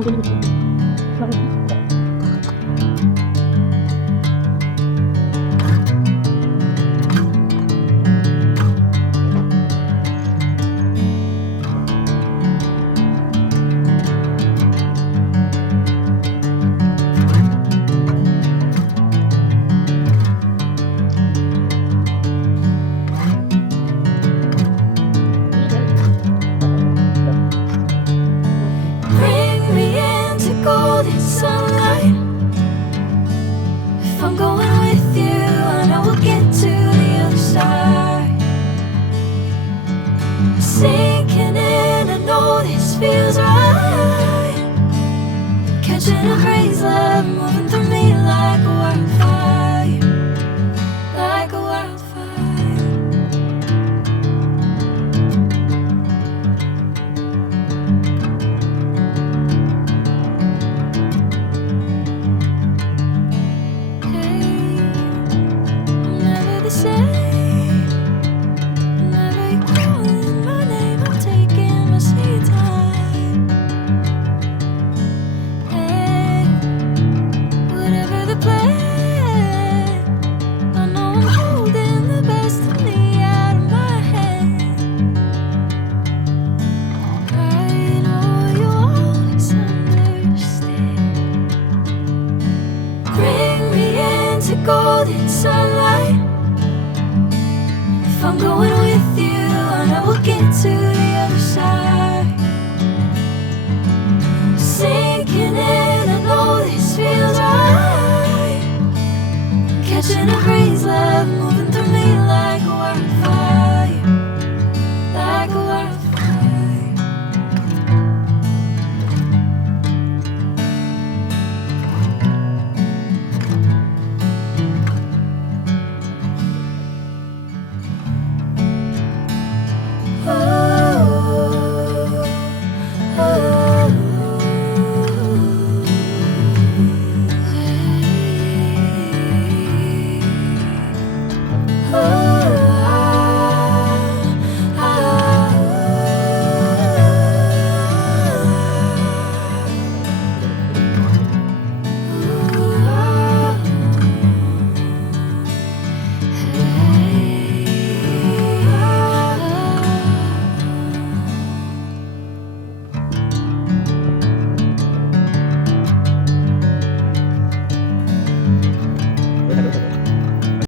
Bring me into golden sunlight. If I'm going with you, I know we'll get to the other side. Sinking in, I know this feels right. Catching a breeze, love moving through me like a wildfire, like a wildfire. Hey, I'm never the same. Whenever you're calling my name, I'm taking my sweet time. Hey, whatever the plan, I know I'm holding the best of me out of my hand. I know you'll always understand. Bring me into golden sunlight. If I'm going with you, I know we'll get to the other side. Sinking in, I know this feels right.